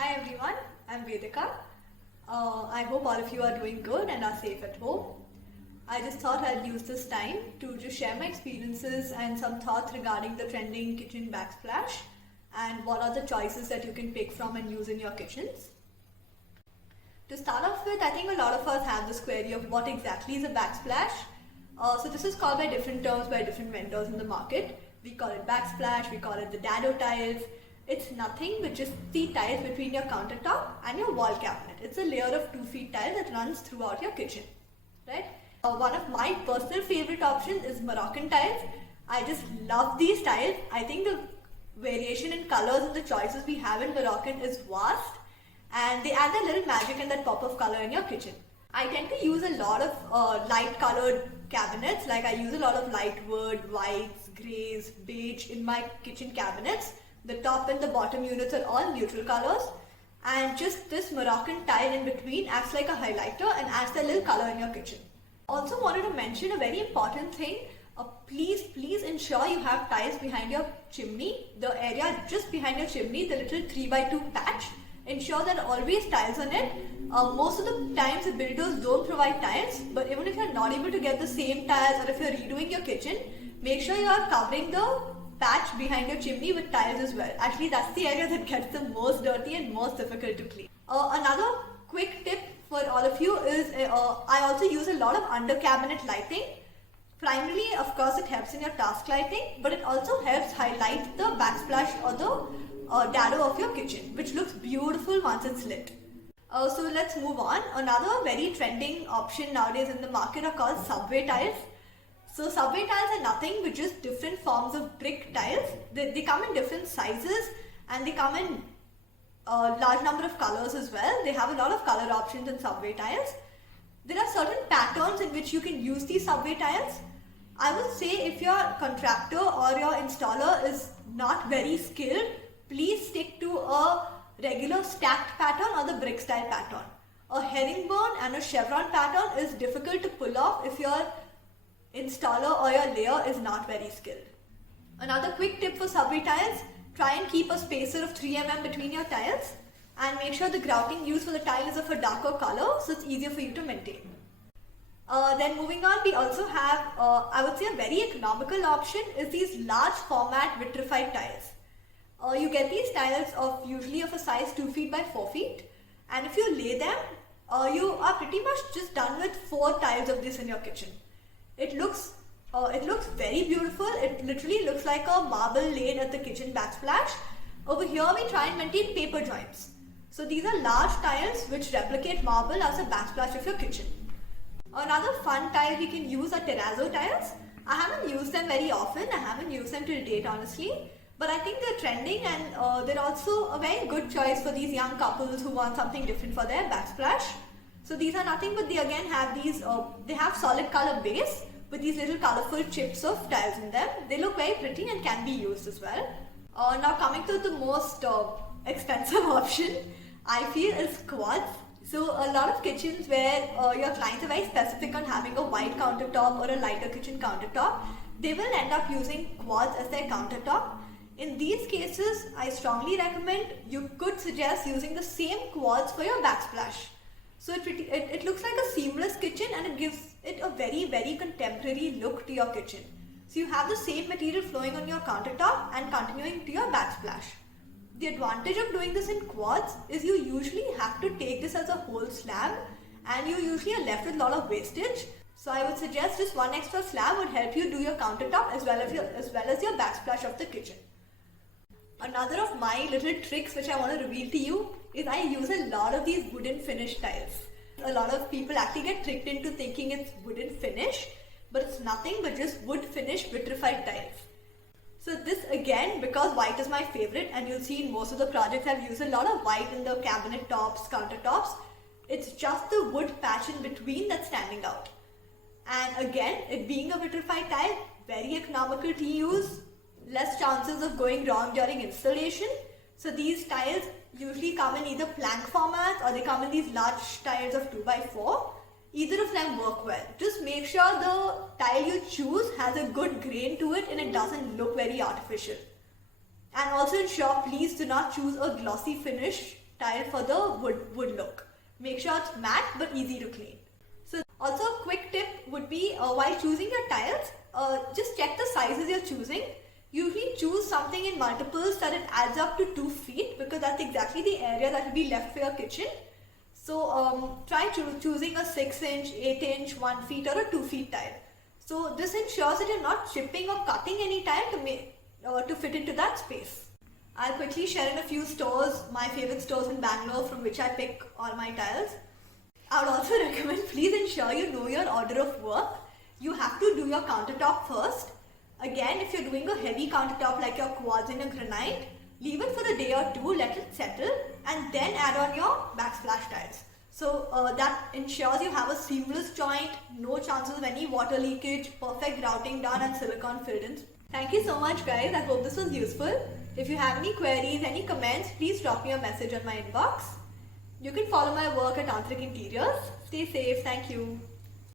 Hi everyone, I'm Vedika. I hope all of you are doing good and are safe at home. I just thought I'd use this time to just share my experiences and some thoughts regarding the trending kitchen backsplash and what are the choices that you can pick from and use in your kitchens. To start off with, I think a lot of us have this query of what exactly is a backsplash. So this is called by different terms by different vendors in the market. We call it backsplash, we call it the dado tiles. It's nothing but just the tiles between your countertop and your wall cabinet. It's a layer of 2 feet tile that runs throughout your kitchen, right? One of my personal favorite options is Moroccan tiles. I just love these tiles. I think the variation in colors and the choices we have in Moroccan is vast, and they add a little magic and that pop of color in your kitchen. I tend to use a lot of light colored cabinets, like I use a lot of light wood, whites, greys, beige in my kitchen cabinets. The top and the bottom units are all neutral colors, and just this Moroccan tile in between acts like a highlighter and adds a little color in your kitchen. Also wanted to mention a very important thing. Please ensure you have tiles behind your chimney, the area just behind your chimney, the little 3x2 patch. Ensure that always tiles on it. Most of the times the builders don't provide tiles, but even if you're not able to get the same tiles or if you're redoing your kitchen, make sure you are covering the patch behind your chimney with tiles as well. Actually, that's the area that gets the most dirty and most difficult to clean. Another quick tip for all of you is I also use a lot of under cabinet lighting. Primarily, of course, it helps in your task lighting, but it also helps highlight the backsplash or the dado of your kitchen, which looks beautiful once it's lit. So let's move on. Another very trending option nowadays in the market are called subway tiles. So subway tiles are nothing but just different forms of brick tiles. They come in different sizes and they come in a large number of colors as well. They have a lot of color options in subway tiles. There are certain patterns in which you can use these subway tiles. I would say if your contractor or your installer is not very skilled, please stick to a regular stacked pattern or the brick style pattern. A herringbone and a chevron pattern is difficult to pull off if your installer or your layer is not very skilled. Another quick tip for subway tiles, try and keep a spacer of 3 mm between your tiles and make sure the grouting used for the tile is of a darker color so it's easier for you to maintain. Then moving on, we also have, I would say a very economical option is these large format vitrified tiles. You get these tiles of usually of a size 2 feet by 4 feet, and if you lay them, you are pretty much just done with 4 tiles of this in your kitchen. It looks very beautiful. It literally looks like a marble laid at the kitchen backsplash. Over here we try and maintain paper joints. So these are large tiles which replicate marble as a backsplash of your kitchen. Another fun tile we can use are terrazzo tiles. I haven't used them very often. I haven't used them till date honestly. But I think they're trending and they're also a very good choice for these young couples who want something different for their backsplash. So these are nothing but they again have these, they have solid color base with these little colorful chips of tiles in them. They look very pretty and can be used as well. Now coming to the most expensive option, I feel is quartz. So a lot of kitchens where your clients are very specific on having a white countertop or a lighter kitchen countertop, they will end up using quartz as their countertop. In these cases, I strongly recommend you could suggest using the same quartz for your backsplash. So it looks like a seamless kitchen and it gives it a very contemporary look to your kitchen. So you have the same material flowing on your countertop and continuing to your backsplash. The advantage of doing this in quartz is you usually have to take this as a whole slab and you usually are left with a lot of wastage. So I would suggest just one extra slab would help you do your countertop as well as your backsplash of the kitchen. Another of my little tricks which I want to reveal to you is I use a lot of these wooden finish tiles. A lot of people actually get tricked into thinking it's wooden finish, but it's nothing but just wood finish vitrified tiles. So this again, because white is my favorite and you'll see in most of the projects I've used a lot of white in the cabinet tops, countertops. It's just the wood patch in between that's standing out. And again, it being a vitrified tile, very economical to use, less chances of going wrong during installation. So these tiles usually come in either plank format or they come in these large tiles of 2x4. Either of them work well. Just make sure the tile you choose has a good grain to it and it doesn't look very artificial. And also ensure please do not choose a glossy finish tile for the wood look. Make sure it's matte but easy to clean. So also a quick tip would be while choosing your tiles, just check the sizes you're choosing. Usually choose something in multiples that it adds up to 2 feet, because that's exactly the area that will be left for your kitchen. So try choosing a 6-inch, 8-inch, 1 feet or a 2 feet tile. So this ensures that you're not chipping or cutting any tile to fit into that space. I'll quickly share in a few stores, my favorite stores in Bangalore from which I pick all my tiles. I would also recommend, please ensure you know your order of work. You have to do your countertop first. Again, if you're doing a heavy countertop like your quartz and your granite, leave it for a day or two, let it settle, and then add on your backsplash tiles. So that ensures you have a seamless joint, no chances of any water leakage, perfect grouting done and silicone filled in. Thank you so much guys, I hope this was useful. If you have any queries, any comments, please drop me a message on my inbox. You can follow my work at Tantric Interiors. Stay safe, thank you.